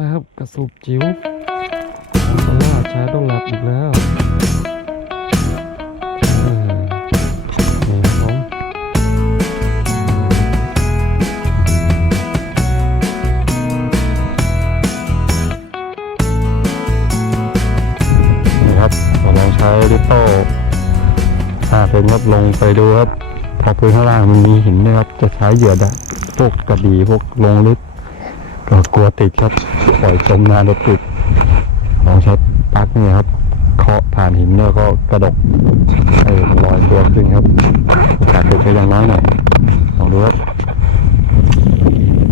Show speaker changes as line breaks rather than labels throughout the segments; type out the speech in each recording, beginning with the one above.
นะครับกระสุบจิ๋วพราะว่าใช้ต้องหลับอีกแล้วนี่ครับเราลองใช้ลิโต้ห้าเซนครับลงไปดูครับพอพื้นข้างล่างมันมีหินนะครับ จะใช้เหยื่อดะพวกกระดีพวกลงลึก ก็กลัวติดครับปล่อยจมนานแล้วติดลองใช้ปลั๊กเนี่ยครับเคาะผ่านหินแล้วก็กระดกให้มันลอยตัวขึ้นครับโอกาสติดก็ยังน้อยหน่อยลองดูครับ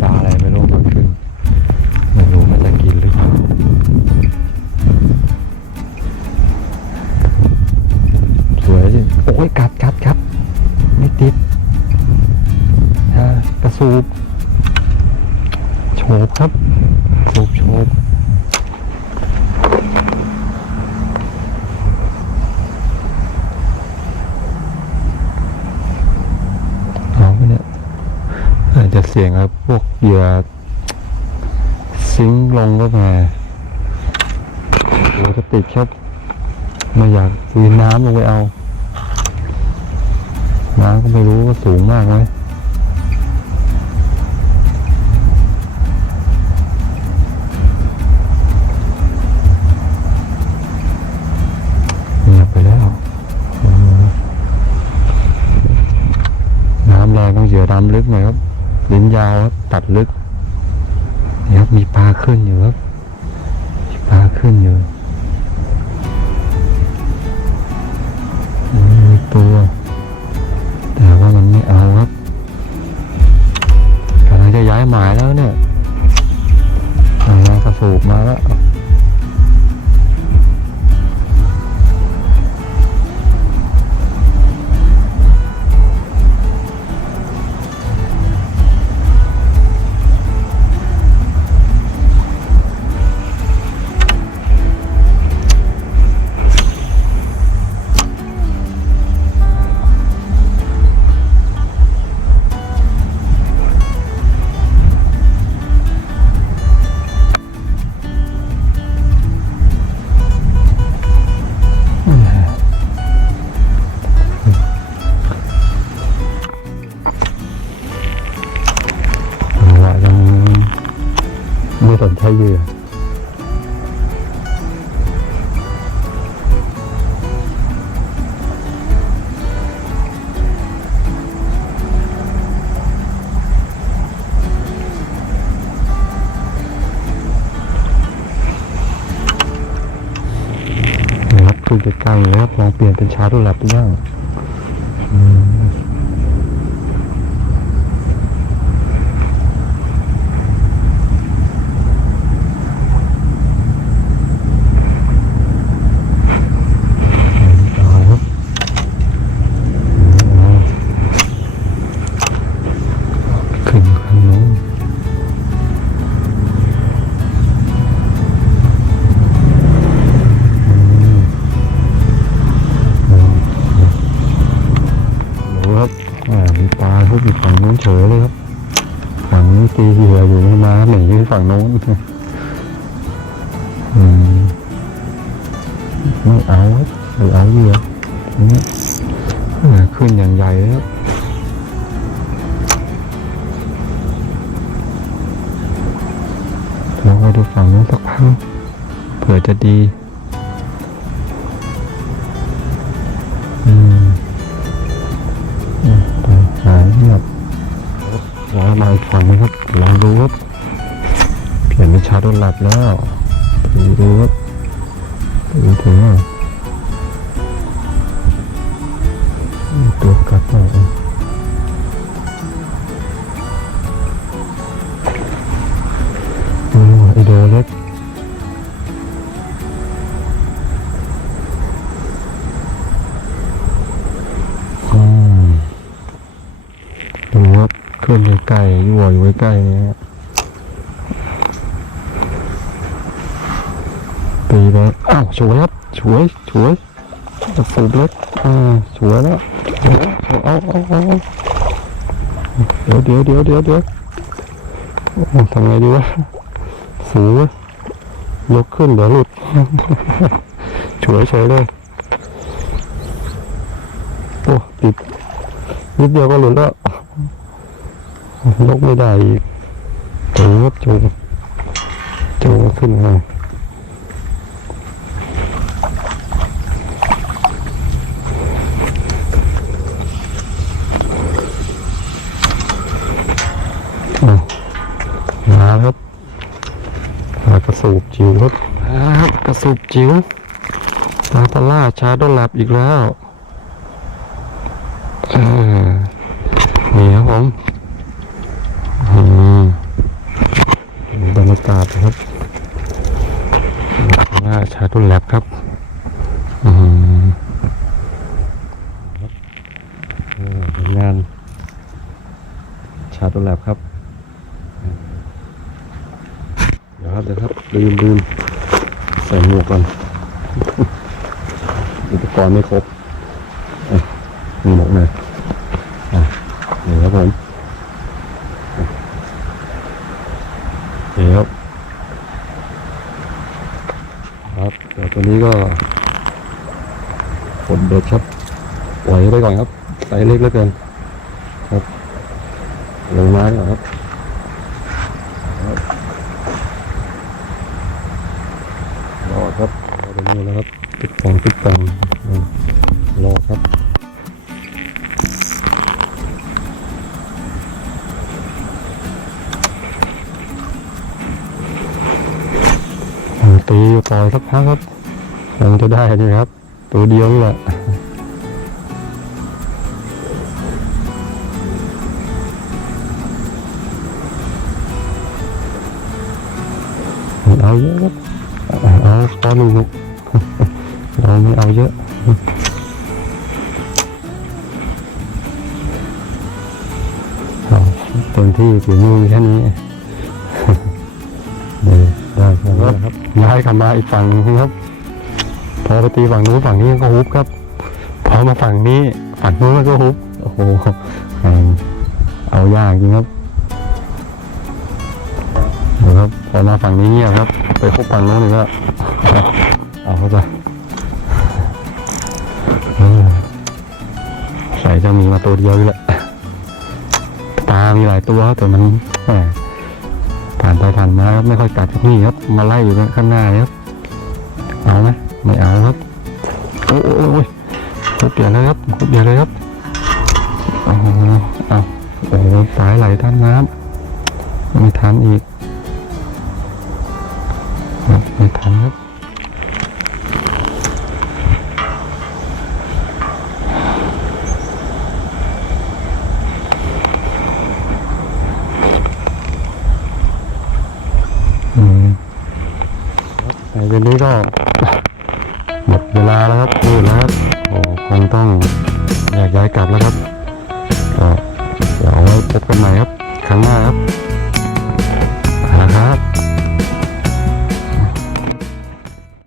ปลาอะไรไม่รู้เกิดขึ้นไม่รู้มันจะกินหรือเปล่าสวยสิโอ้ยกัดกัดครับ ไม่ติดฮะกระสูบ บครับโฉบโฉบเอาไปเนี่ยอาจจะเสี่ยงครับ พวกเหยื่อซิงลงก็มาหัวจะติดครับไม่อยากวีนน้ำลงไปเอา น้ำก็ไม่รู้ว่าสูงมากไหม รงต้องเหยื่อดำลึกหน่อยครับลิ้นยาวครับตัดลึกนี่ครับมีปลาขึ้นอยู่ครับมีปลาขึ้นอยู่ ไม่สนใจเหยื่อนะครับคือจะใกล้ๆแล้วลองเปลี่ยนเป็นชาร์จหลับบ้าง หนีไปฝั่งโน้นไม่เอาครับไม่เอาเยอนี่อ่าขึ้นอย่างใหญ่เลยครับลองไปดูฝั่งนู้นสักพักเผื่อจะดีอืมอืมไปหายเงียบรอมาอีกฝั่งไหมครับลองดูครับ เปลี่ยนเป็นชาร์จหลับแล้วดูดูครับดูถึงว่ามีตัวกัดหน่อยอะโอ้ไอโดเล็กอืมดูครับขึ้นใกล้ๆยั่วอยู่ใกล้ๆเนี่ย ตีไป อ้าวสวยครับสวยสวยสูบเล็กอ่าสวยแล้วเอาเอาเอาเดี๋ยวเดี๋ยวเดี๋ยวเดี๋ยวเดี๋ยวทำไงดีวะสูยกขึ้นเดี๋ยวหลุดฉวยเฉยเลยโอ้ติดนิดเดียวก็หลุดแล้วยกไม่ได้อีกจูงครับจูงจูงขึ้นมา สูบจิ๋วครับมาครับกระสูบจิ๋วปลาปลาล่าชาโดนหลับอีกแล้วเออนี่ครับผมอืมบรรยากาศนะครับปลาล่าชาโดนแลบครับอืมครับเออผลงานชาโดนแลบครับ เดี๋ยว ครับเดี๋ยวครับลืมลืมใส่หมวกก่อนอุปกรณ์ไม่ครบมีหมวกหน่อยอะนี่ครับผมเดี๋ยวครับเดี๋ยวตัวนี้ก็กดเบ็ดครับปล่อยไปก่อนครับไซส์เล็กเหลือเกินครับลงไม้ก่อนครับ รอ ครับรอตรงนี้แล้วครับปิดกองปิดกองรอครับตีปล่อยสักพักครับคงจะได้นี่ครับ ตัวเดียวนี่แหละเอาเยอะครับ เอาตอนหนึ่งลูกเราไม่เอาเยอะเต็มที่ฝีมือแค่นี้ยวได้ครับย้ายกลับมาอีกฝั่งหนึงครับ พอไปตีฝั่งนู้นฝั่งนี้ก็ฮุบครับ พอมาฝั่งนี้ฝั่งนู้นก็ฮุบโอ้โหเอายากจริงครับ ครับ พอมาฝั่งนี้เงียบครับ ไปฮุบฝั่งนู้นอีกแล้วเอาเข้าไปเออใส่จะมีมาตัวเดียวนี่แหละปลามีหลายตัวแต่มันผ่านไปผ่านมาไม่ค่อยกัดครับนี่ครับ มาไล่อยู่ข้างหน้าครับ เอาไหมไม่เอาครับ โอ้โอ้โอ้ยขุดเปลี่ยนเลยครับขุดเปลี่ยนเลยครับโอ้โหเอาโอ้โหสายไหลท่านน้ำไม่ทันอีก อันครับในเดือนนี้ก็หมดเวลาแล้วครับพูดแล้วครับคงต้องอยากย้ายกลับแล้วครับก็เดี๋ยวไว้พบกันใหม่ครับ ครั้งหน้าครับ